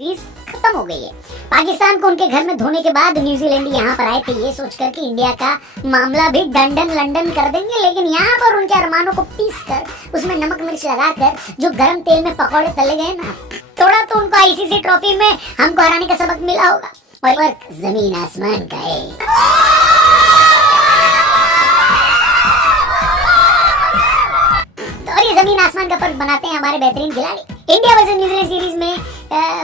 Series खत्म हो गई है। पाकिस्तान को उनके घर में धोने के बाद न्यूजीलैंड यहाँ पर आए थे ये सोचकर कि इंडिया का मामला भी डंडन लंडन कर देंगे, लेकिन यहाँ पर उनके अरमानों को पीस कर उसमें नमक मिर्च लगाकर जो गर्म तेल में पकौड़े तले गए ना, थोड़ा तो उनको आईसीसी ट्रॉफी में हमको हराने का सबक मिला होगा। और फर्क जमीन आसमान का है। और ये जमीन आसमान का फर्क बनाते हैं हमारे बेहतरीन खिलाड़ी। इंडिया वर्सेस न्यूजीलैंड सीरीज में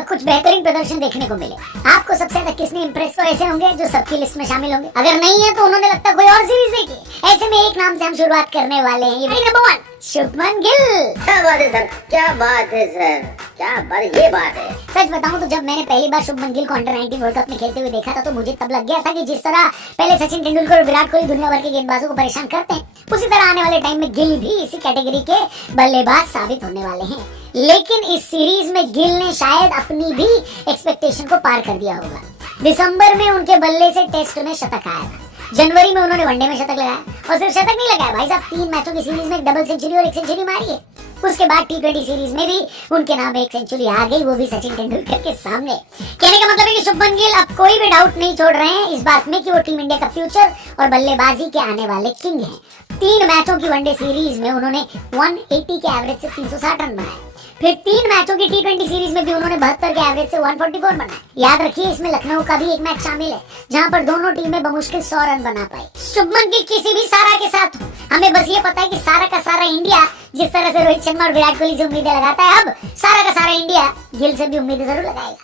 कुछ बेहतरीन प्रदर्शन देखने को मिले। आपको सबसे ज्यादा किसने इम्प्रेस? तो ऐसे होंगे जो सबकी लिस्ट में शामिल होंगे, अगर नहीं है तो उन्होंने लगता कोई और सीरीज देखी। ऐसे में एक नाम से हम शुरुआत करने वाले हैं, ये नंबर 1 शुभमन गिल। क्या बात है सर, क्या बात है सर, क्या बात, ये बात है। सच बताऊं तो जब मैंने पहली बार शुभमन गिल को अंडर-19 वर्ल्ड कप में खेलते हुए देखा था तो मुझे तब लग गया था कि जिस तरह पहले सचिन तेंदुलकर और विराट कोहली दुनिया भर के गेंदबाजों को परेशान करते हैं, उसी तरह आने वाले टाइम में गिल भी इसी कैटेगरी के बल्लेबाज साबित होने वाले हैं। लेकिन इस सीरीज में गिल ने शायद अपनी भी एक्सपेक्टेशन को पार कर दिया होगा। दिसंबर में उनके बल्ले से टेस्ट में शतक आया था, जनवरी में उन्होंने वनडे में शतक लगाया, और सिर्फ शतक नहीं लगाया भाई साहब, 3 मैचों की सीरीज में एक डबल सेंचुरी और एक सेंचुरी मारी है। उसके बाद T20 सीरीज में भी उनके नाम एक सेंचुरी आ गई, वो भी सचिन तेंदुलकर के सामने। कहने का मतलब है कि शुभमन गिल अब कोई भी डाउट नहीं छोड़ रहे हैं इस बात में कि वो टीम इंडिया का फ्यूचर और बल्लेबाजी के आने वाले किंग हैं। 3 मैचों की वनडे सीरीज में उन्होंने 180 के एवरेज से 360 रन बनाए, फिर 3 मैचों की T20 सीरीज में भी उन्होंने 72 के एवरेज से 144 बनाए। याद रखिए इसमें लखनऊ का भी एक मैच शामिल है जहां पर दोनों टीमें बमुश्किल 100 रन बना पाई। शुभमन गिल किसी भी सारा के साथ हो, हमें बस ये पता है कि सारा का सारा इंडिया जिस तरह से रोहित शर्मा और विराट कोहली से उम्मीदें लगाता है, अब सारा का सारा इंडिया गिल से भी उम्मीदें जरूर लगाएगा।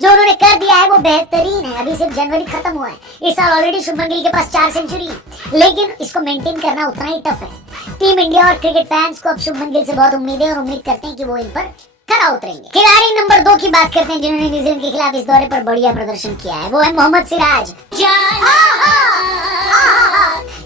जो उन्होंने कर दिया है वो बेहतरीन है। अभी सिर्फ जनवरी खत्म हुआ है, इस साल ऑलरेडी शुभमन गिल के पास 4 सेंचुरी है, लेकिन इसको मेंटेन करना उतना ही टफ है। टीम इंडिया और क्रिकेट फैंस को अब शुभमन गिल से बहुत उम्मीदें और उम्मीद करते हैं कि वो इन पर खरा उतरेंगे। खिलाड़ी नंबर 2 की बात करते हैं जिन्होंने न्यूजीलैंड के खिलाफ इस दौरे पर बढ़िया प्रदर्शन किया है, वो है मोहम्मद सिराज।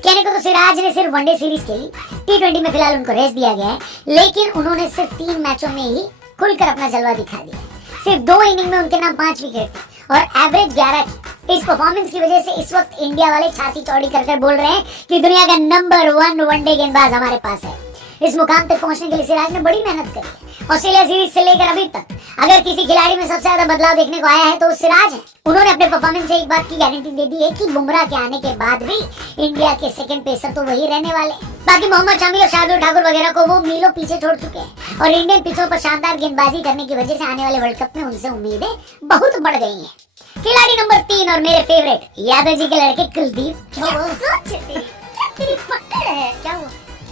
कहने को तो सिराज ने सिर्फ वनडे सीरीज खेली, T20 में फिलहाल उनको रेस्ट दिया गया है, लेकिन उन्होंने सिर्फ 3 मैचों में ही खुलकर अपना जलवा दिखा दिया। सिर्फ 2 इनिंग में उनके नाम 5 विकेट थे और एवरेज 11 की। इस परफॉर्मेंस की वजह से इस वक्त इंडिया वाले छाती चौड़ी कर बोल रहे हैं कि दुनिया का नंबर 1 वनडे गेंदबाज हमारे पास है। इस मुकाम तक पहुंचने के लिए सिराज ने बड़ी मेहनत करी है। ऑस्ट्रेलिया सीरीज से लेकर अभी तक अगर किसी खिलाड़ी में सबसे ज्यादा बदलाव देखने को आया है तो सिराज है। उन्होंने अपने परफॉर्मेंस से एक बात की गारंटी दे दी है कि बुमराह के आने के बाद भी इंडिया के सेकंड पेसर तो वही रहने वाले हैं। बाकी मोहम्मद शमी और शार्दुल ठाकुर वगैरह को वो मीलों पीछे छोड़ चुके हैं और इंडियन पिचों पर शानदार गेंदबाजी करने की वजह से आने वाले वर्ल्ड कप में उनसे उम्मीदें बहुत बढ़ गई हैं। खिलाड़ी नंबर 3 और मेरे फेवरेट यादव जी के लड़के कुलदीप।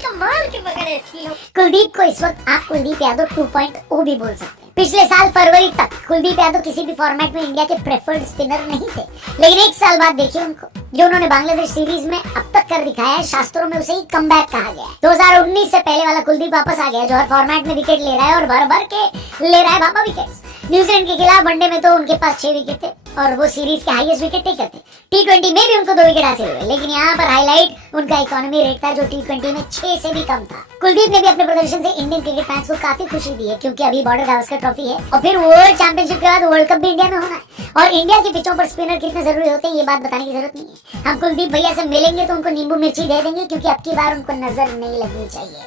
कमाल की पकड़ है इसकी। कुलदीप को इस वक्त आप कुलदीप यादव 2.0 भी बोल सकते हैं। पिछले साल फरवरी तक कुलदीप यादव किसी भी फॉर्मेट में इंडिया के प्रेफर्ड स्पिनर नहीं थे, लेकिन 1 साल बाद देखिए उनको, जो उन्होंने बांग्लादेश सीरीज में अब तक कर दिखाया है, शास्त्रों में उसे ही कमबैक कहा गया है। 2019 से पहले वाला कुलदीप वापस आ गया जो हर फॉर्मेट में विकेट ले रहा है और भर भर के ले रहा है पापा विकेट्स। न्यूजीलैंड के खिलाफ वनडे में तो उनके पास 6 विकेट थे और वो सीरीज के हाईएस्ट विकेट टेकर थे। T20 में भी उनको 2 विकेट हासिल हुए, लेकिन यहाँ पर हाईलाइट उनका इकोनॉमी रेट था जो T20 में 6 से भी कम था। कुलदीप ने भी अपने प्रदर्शन से इंडियन क्रिकेट फैंस को काफी खुशी दी है, क्योंकि अभी बॉर्डर गावस्कर ट्रॉफी है और फिर वर्ल्ड चैंपियनशिप के बाद वर्ल्ड कप भी इंडिया में होना है, और इंडिया की पिचों पर स्पिनर कितने जरूरी होते हैं ये बात बताने की जरूरत नहीं है। हम कुलदीप भैया से मिलेंगे तो उनको नींबू मिर्ची दे देंगे, क्योंकि अब की बार उनको नजर नहीं लगनी चाहिए।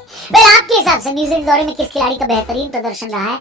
आपके हिसाब से न्यूजीलैंड दौरे में किस खिलाड़ी का बेहतरीन प्रदर्शन रहा है?